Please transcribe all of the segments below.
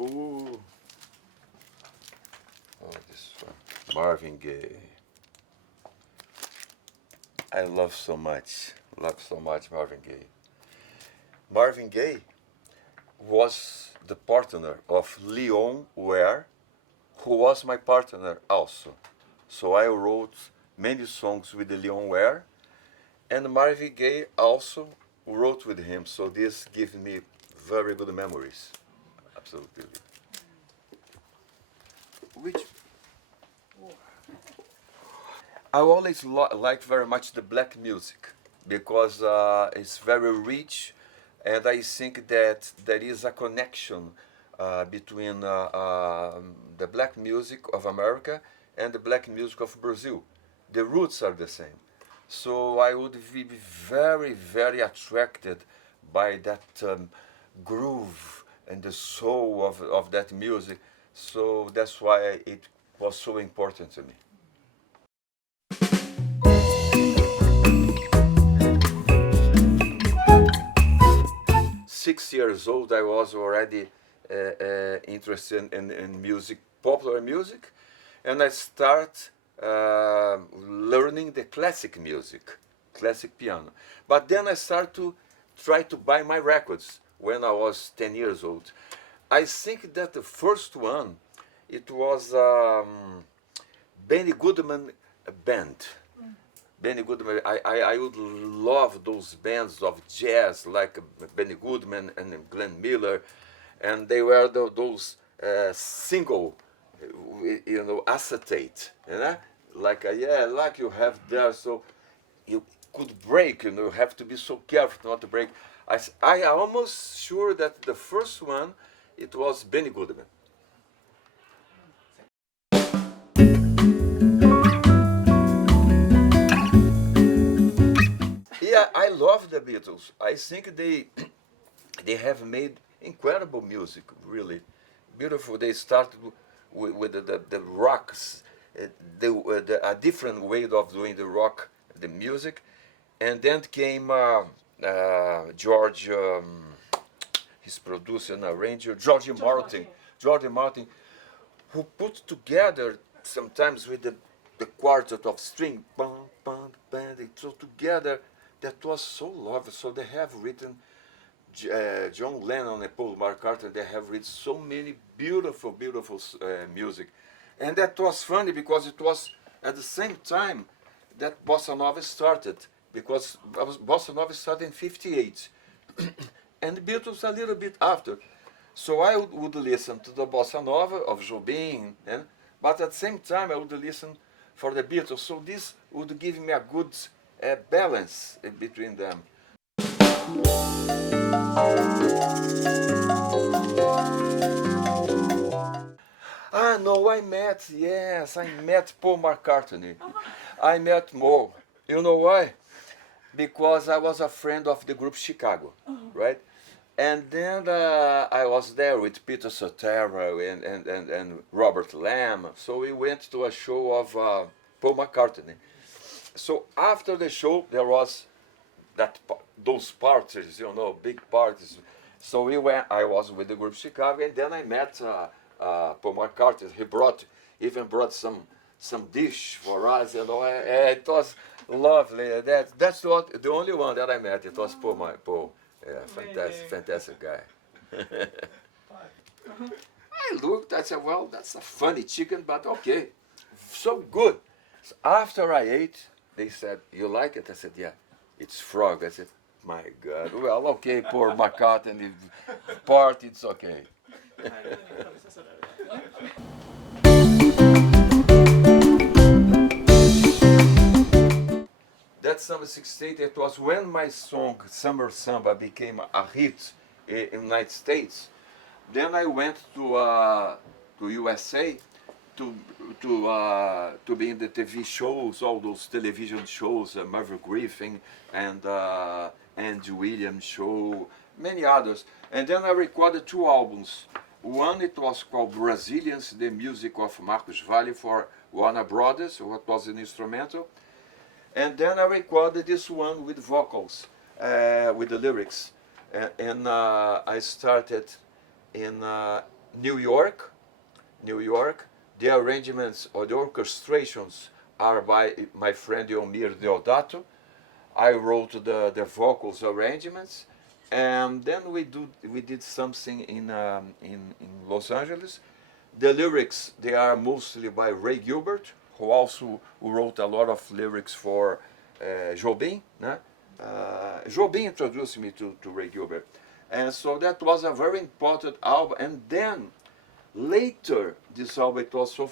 Ooh. Oh, this one. Marvin Gaye. I love so much Marvin Gaye. Marvin Gaye was the partner of Leon Ware, who was my partner also. So I wrote many songs with Leon Ware, and Marvin Gaye also wrote with him. So this gives me very good memories. Absolutely. Which I always like very much the black music because it's very rich, and I think that there is a connection between the black music of America and the black music of Brazil. The roots are the same. So I would be very, very attracted by that groove and the soul of that music. So that's why it was so important to me. Six years old, I was already interested in music, popular music, and I start learning the classic music, classic piano. But then I started to try to buy my records when I was 10 years old. I think that the first one, it was Benny Goodman band. Benny Goodman, I would love those bands of jazz like Benny Goodman and Glenn Miller, and they were those single, acetate, like like you have there, so you could break, you have to be so careful not to break. I almost sure that the first one, it was Benny Goodman. Yeah, I love the Beatles. I think they have made incredible music, really beautiful. They started with the rocks, a different way of doing the rock, the music, and then came George, his producer and arranger, George Martin, who put together sometimes with the quartet of string, they threw together. That was so lovely. So they have written, John Lennon and Paul McCartney, they have written so many beautiful, beautiful music. And that was funny because it was at the same time that Bossa Nova started, because Bossa Nova started in 58, and the Beatles a little bit after. So I would listen to the Bossa Nova of Jobim, but at the same time I would listen for the Beatles. So this would give me a good balance between them. No, I met Paul McCartney. I met Mo. You know why? Because I was a friend of the group Chicago, right? And then I was there with Peter Cetera and Robert Lamb. So we went to a show of Paul McCartney. so after the show, there was those parties, big parties. So we went. I was with the group Chicago, and then I met Paul McCartney. He even brought some dish for us. It was lovely. That's the only one that I met. It was Paul. Yeah, fantastic guy. I looked. I said, well, that's a funny chicken, but okay, so good. So after I ate, they said, you like it? I said, yeah. It's frog. I said, my God. Well, okay, poor McCartney part, it's okay. That Summer 68, it was when my song Summer Samba became a hit in the United States. Then I went to USA to be in the TV shows, all those television shows, Mervyn Griffin and Andy Williams show, many others. And then I recorded 2 albums. One, it was called Brazilians, the music of Marcos Valle for Warner Brothers, what was an instrumental. And then I recorded this one with vocals, with the lyrics. And I started in New York. The arrangements or the orchestrations are by my friend Eomir Deodato. I wrote the vocals arrangements, and then we did something in Los Angeles. The lyrics, they are mostly by Ray Gilbert, who also wrote a lot of lyrics for Jobim. Jobim introduced me to Ray Gilbert, and so that was a very important album. And then later, this album, it was so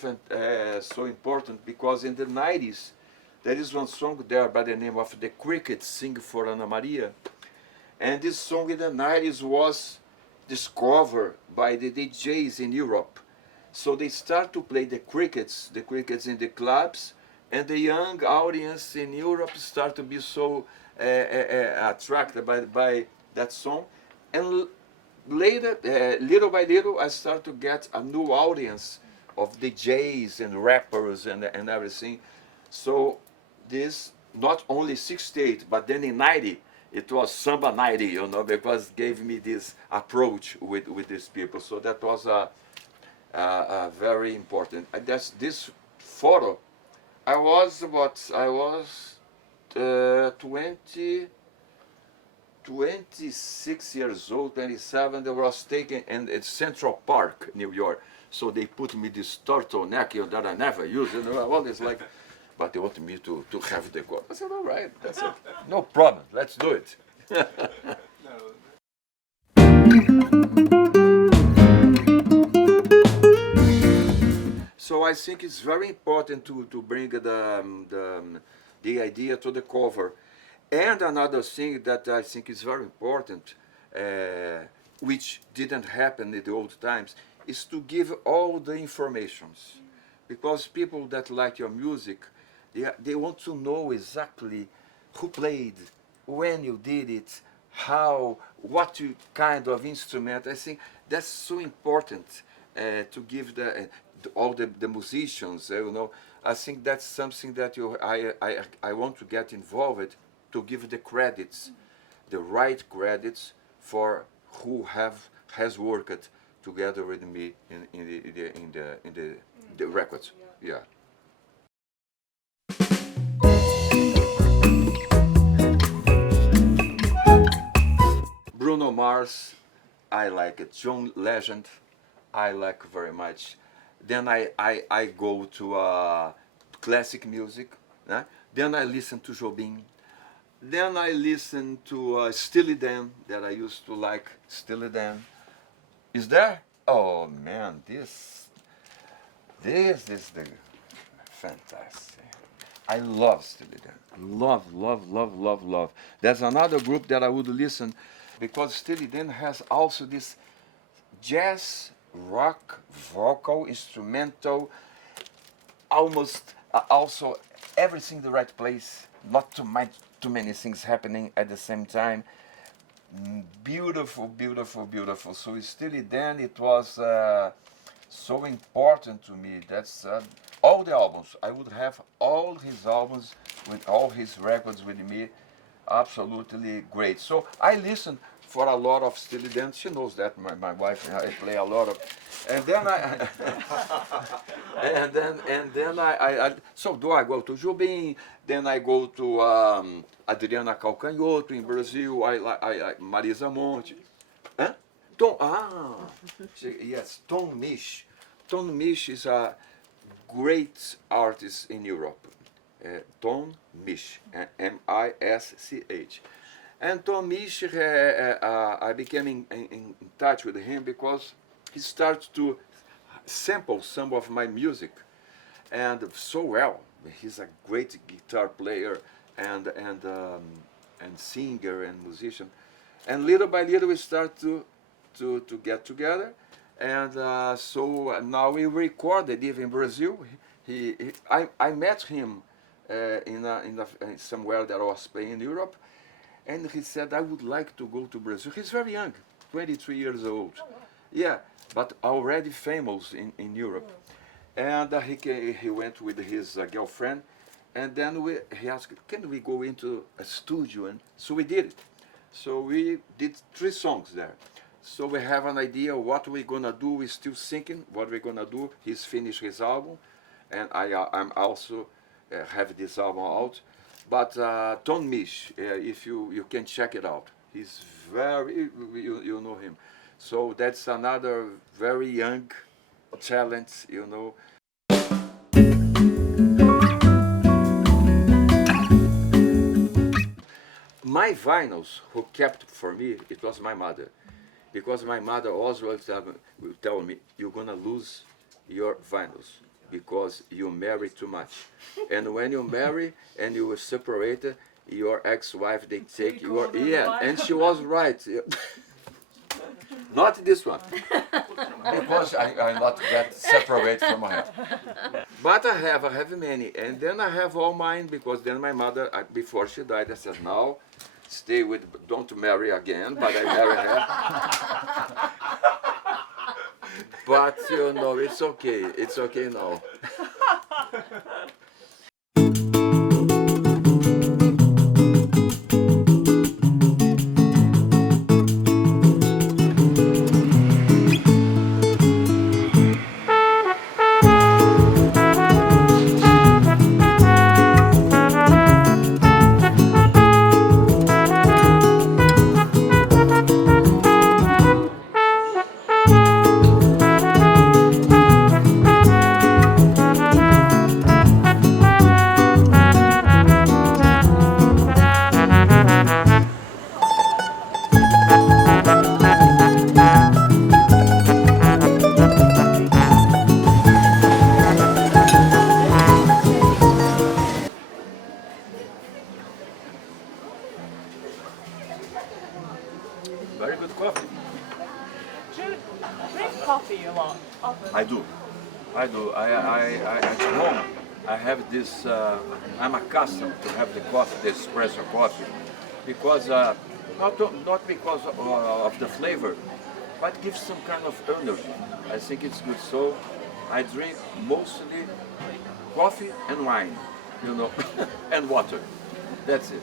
important because in the 90s, there is one song there by the name of The Crickets Sing for Ana Maria. And this song in the 90s was discovered by the DJs in Europe. So they start to play the crickets in the clubs, and the young audience in Europe start to be so attracted by that song. And later, little by little, I start to get a new audience of DJs and rappers and everything. So this, not only 68, but then in 90, it was Samba 90, because it gave me this approach with these people. So that was a very important. That's this photo. I was 26 years old, 27. They was taken in Central Park, New York. So they put me this turtleneck that I never used. I always like, but they wanted me to have the coat. I said, all right, that's it. No problem, let's do it. So I think it's very important to bring the idea to the cover. And another thing that I think is very important, which didn't happen in the old times, is to give all the informations. Because people that like your music, they want to know exactly who played, when you did it, how, what kind of instrument. I think that's so important to give all the musicians, I think that's something that I want to get involved, to give the credits, the right credits for who has worked together with me in the records. Yeah. Bruno Mars, I like it. John Legend, I like very much. Then I go to classic music. Then I listen to Jobim. Then I listen to Steely Dan, that I used to like. Steely Dan. Is there? Oh man, this is the fantastic. I love Steely Dan. Love. There's another group that I would listen, because Steely Dan has also this jazz, rock, vocal, instrumental, almost also everything in the right place, not too many things happening at the same time. Beautiful. So Steely Dan, it was so important to me. That's all the albums. I would have all his albums with all his records with me. Absolutely great. So I listen for a lot of Steely Dan. She knows that, my wife. I play a lot of, and then I, and then I. So do I go to Jobim? Then I go to Adriana Calcanhoto in Brazil. I Marisa Monte. Huh? Yes, Tom Misch. Tom Misch is a great artist in Europe. Tom Misch, M-I-S-C-H. And Tom Misch, I became in touch with him because he started to sample some of my music, and so well. He's a great guitar player and singer and musician. And little by little we start to get together, and so now we recorded even in Brazil. I met him in somewhere that I was playing in Europe, and he said, I would like to go to Brazil. He's very young, 23 years old. Oh, wow. Yeah, but already famous in Europe. And he went with his girlfriend, and then he asked, can we go into a studio? And so we did it. So we did 3 songs there. So we have an idea what we're gonna do. We're still thinking what we're gonna do. He's finished his album, and I'm also have this album out. But Tom Misch, if you can check it out, he's very, you know him. So that's another very young talent, you know. My vinyls, who kept for me, it was my mother. Because my mother always will tell me, you're gonna lose your vinyls because you marry too much. And when you marry and you were separated, your ex-wife, they take your, yeah, and she was right. Not this one, because I not get separate from her. But I have many, and then I have all mine, because then my mother, before she died, I said, now, stay with, don't marry again, but I married her. But, you know, it's okay now. Very good coffee. Do you drink coffee a lot? Often? I do. At home, I have this, I'm accustomed to have the coffee, the espresso coffee, because, not because of the flavor, but gives some kind of energy. I think it's good. So I drink mostly coffee and wine, you know, and water. That's it.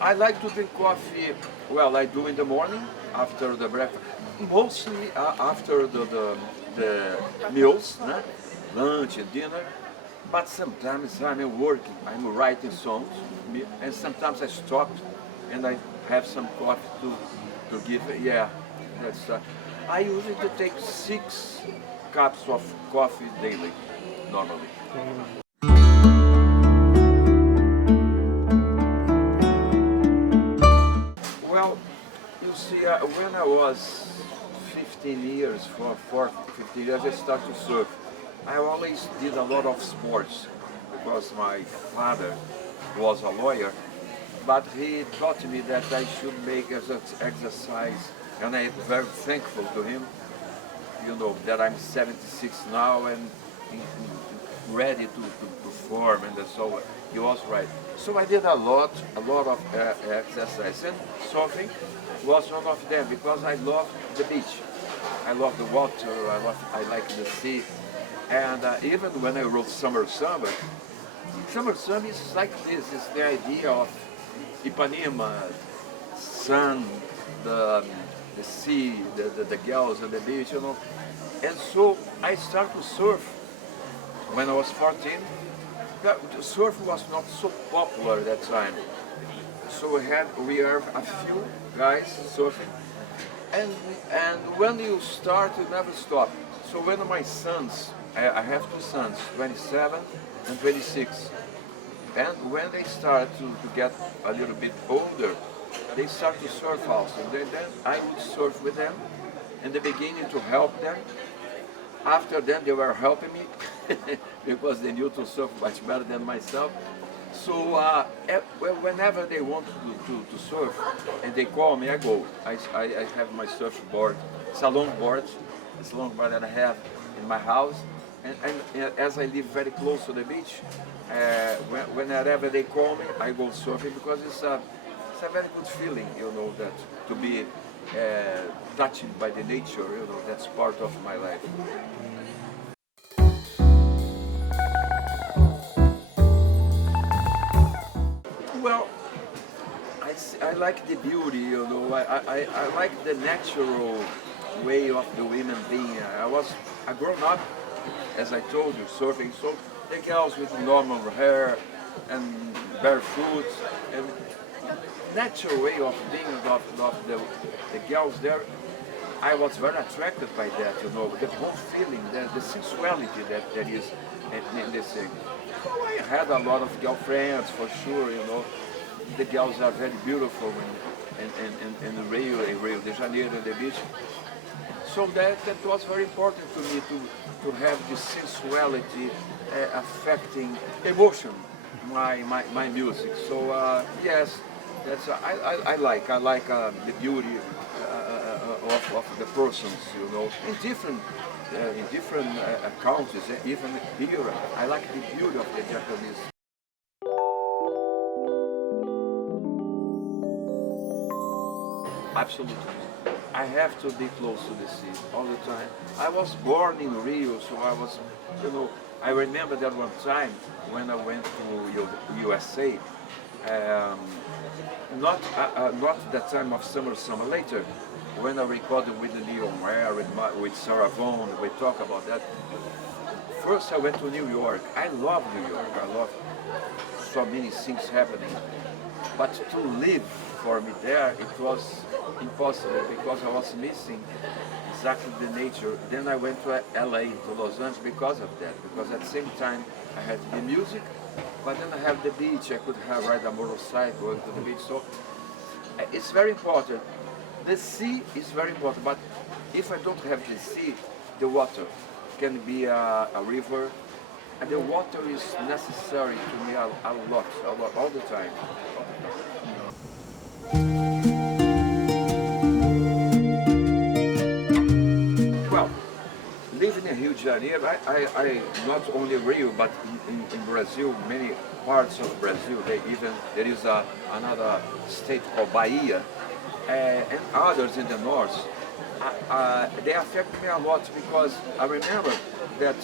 I like to drink coffee, well, I do in the morning, after the breakfast, mostly after the meals, né? Lunch and dinner, but sometimes I'm working, I'm writing songs, and sometimes I stop and I have some coffee to give, yeah, that's, I usually take 6 cups of coffee daily, normally. Well, you see, when I was 15 years, for 15 years, I started to surf. I always did a lot of sports because my father was a lawyer, but he taught me that I should make exercise, and I'm very thankful to him, you know, that I'm 76 now and ready to perform, and so he was right. So I did a lot of exercise, and surfing was one of them because I love the beach. I love the water. I like the sea. And even when I wrote Summer Summer is like this. It's the idea of Ipanema, sun, the sea, the girls and the beach, you know. And so I started to surf when I was 14. The surf was not so popular at that time. So we are a few guys surfing. And when you start, you never stop. So when my sons, I have two sons, 27 and 26. And when they start to get a little bit older, they start to surf also. Then I would surf with them in the beginning to help them. After then, they were helping me because they knew to surf much better than myself. So whenever they want to surf and they call me, I go. I have my surfboard. It's a longboard. It's a longboard that I have in my house. And as I live very close to the beach, whenever they call me, I go surfing because it's a very good feeling, you know, that to be touched by the nature, you know, that's part of my life. Well, I like the beauty, you know, I like the natural way of the women being. I grown up, as I told you, surfing, so the girls with normal hair and barefoot and natural way of being of the girls there. I was very attracted by that, you know, the whole feeling, the sensuality that there is in this thing. So I had a lot of girlfriends for sure, you know. The girls are very beautiful in Rio de Janeiro, the beach. So that was very important to me to have this sensuality affecting emotion, my music. So yes, that's I like the beauty of the persons, you know, in different countries, even here. I like the beauty of the Japanese. Absolutely. I have to be close to the sea all the time. I was born in Rio, so I was, you know, I remember that one time when I went to USA, not the time of summer later, when I recorded with Leon Ware, with Sarah Vaughan, we talk about that. First I went to New York. I love New York. I love so many things happening. But to live for me there, it was impossible because I was missing exactly the nature. Then I went to LA, to Los Angeles because of that. Because at the same time I had the music, but then I have the beach. I could ride a motorcycle going to the beach. So it's very important. The sea is very important, but if I don't have the sea, the water can be a river, and the water is necessary to me a lot, all the time. Well, living in Rio de Janeiro, I not only Rio, but in Brazil, many parts of Brazil, there is another state called Bahia, and others in the north. They affect me a lot because I remember that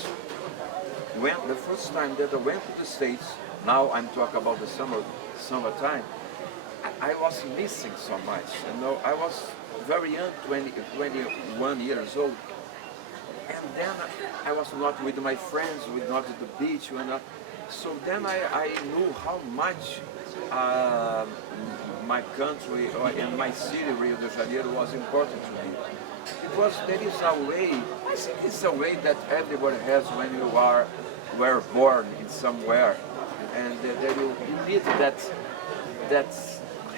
when the first time that I went to the States, now I'm talking about the summertime, I was missing so much. You know, I was very young, 21 years old, and then I was not with my friends, not at the beach, so then I knew how much my country and my city, Rio de Janeiro, was important to me. Because there is a way, I think it's a way that everybody has when you were born in somewhere, and that you need that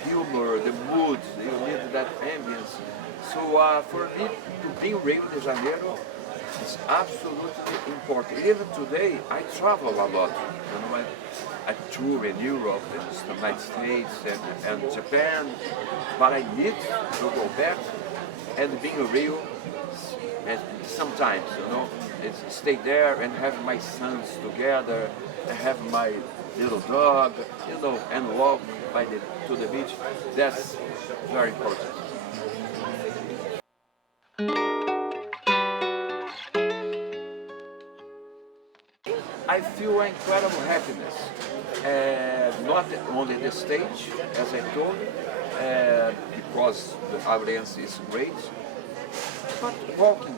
humor, the mood, you need that ambience. So for me to be in Rio de Janeiro is absolutely important. Even today, I travel a lot. You know, I tour in Europe, in the United States, and Japan, but I need to go back and be in Rio sometimes, you know, stay there and have my sons together, and have my little dog, you know, and walk to the beach. That's very important. feel incredible happiness. Not only the stage, as I told you, because the audience is great, but walking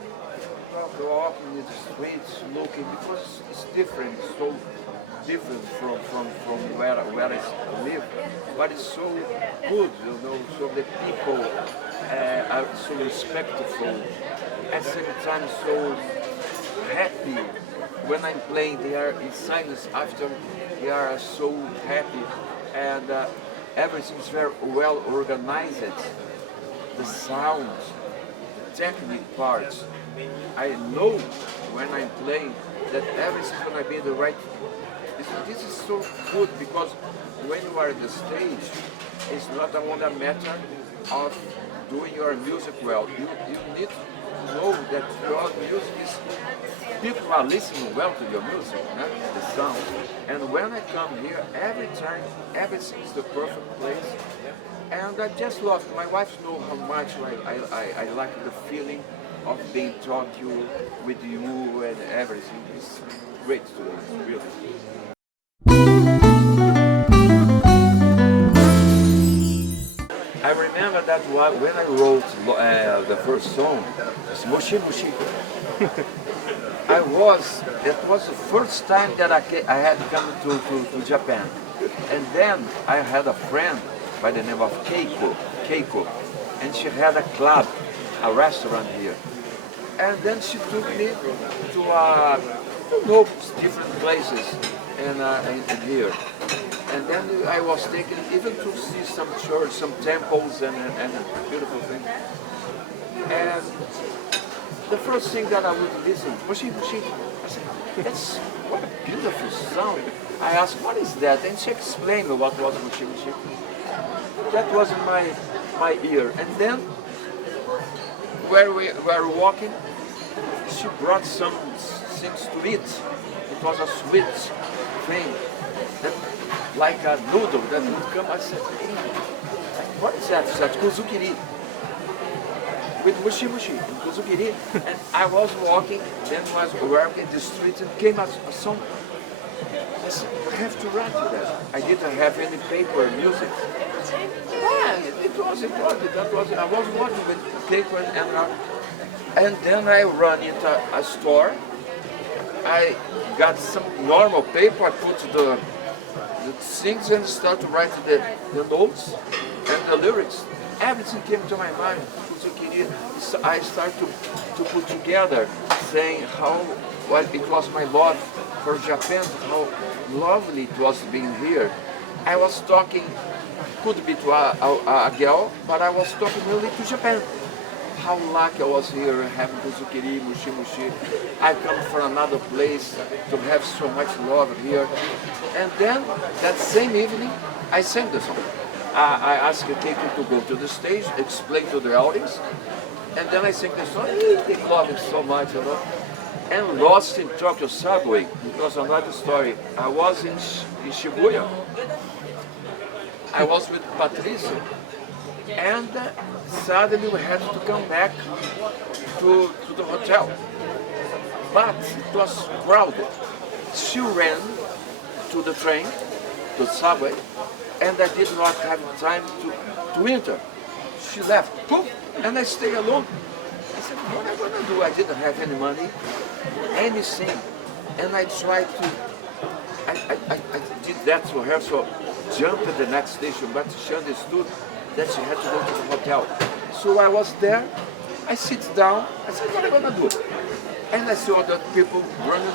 in the streets, looking, because it's different, so different from where I live, but it's so good, you know, so the people are so respectful, at the same time so happy. When I'm playing, they are in silence after, they are so happy, and everything's very well organized. The sounds, the technical parts. I know when I'm playing that everything's gonna be the right. This is so good because when you are on the stage, it's not only a matter of doing your music well. You need to know that your music is, people are listening well to your music, the sound. And when I come here, every time, everything is the perfect place. And I just love it. My wife knows how much I like the feeling of being Tokyo with you and everything. It's great to me, really. I remember that when I wrote the first song, it's Moshi Moshi. It was the first time that I had come to Japan. And then I had a friend by the name of Keiko, and she had a club, a restaurant here. And then she took me to different places in here. And then I was taken even to see some church, some temples and beautiful things. And the first thing that I would listen, Moshi Moshi, I said, that's what a beautiful sound. I asked, what is that? And she explained me what was Moshi Moshi. That was in my ear. And then, where we were walking, she brought some things to eat. It was a sweet thing, like a noodle that would come. I said, hey, what is that? She said, kuzukiri. With Moshi Moshi, kuzukiri. And I was walking, then was working the street, and came a song. I said, I have to write to that. I didn't have any paper music. Yeah, it was important. I was working with paper and then I run into a store. I got some normal paper, I put the things and start to write the notes and the lyrics. Everything came to my mind. So I started to put together, saying it was my love for Japan, how lovely it was being here. I was talking, could be to a girl, but I was talking really to Japan. How lucky I was here, having kuzukiri, Moshi Moshi. I come from another place to have so much love here. And then, that same evening, I sang the song. I asked Keiko to go to the stage, explain to the audience, and then I sang the song. They love it so much, you know. And lost in Tokyo subway, it was another story. I was in Shibuya. I was with Patricia, and suddenly we had to come back to the hotel. But it was crowded. She ran to the train, to the subway, and I did not have time to enter. She left, poof, and I stayed alone. I said, what am I going to do? I didn't have any money, anything. And I tried to, I did that to her, so jumped at the next station, but she understood that she had to go to the hotel. So I was there, I sit down, I said, what am I going to do? And I saw other people running.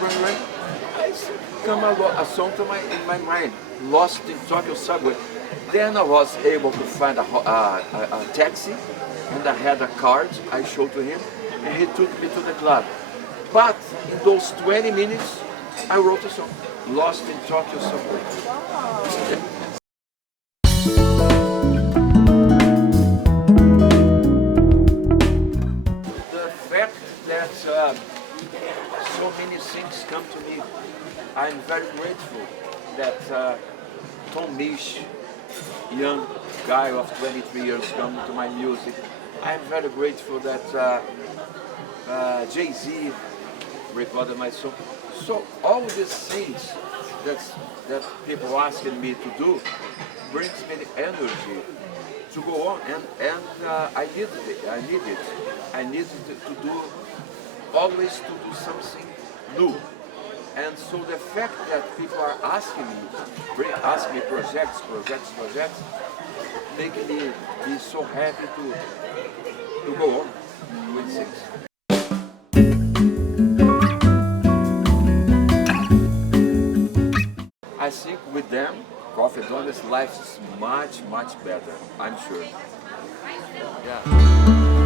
I said, come a song in my mind, Lost in Tokyo subway. Then I was able to find a taxi, and I had a card I showed to him, and he took me to the club. But in those 20 minutes, I wrote a song, Lost in Tokyo subway. The fact that so many things come to me, I'm very grateful that Tom Misch, young guy of 23 years, come to my music. I'm very grateful that Jay-Z recorded my song. So all these things that people asking me to do brings me the energy to go on, and I need it. I need to do always to do something new. And so the fact that people are asking me projects, make me be so happy to go on with things. I think with them, Coffee Donuts life is much better, I'm sure. Yeah.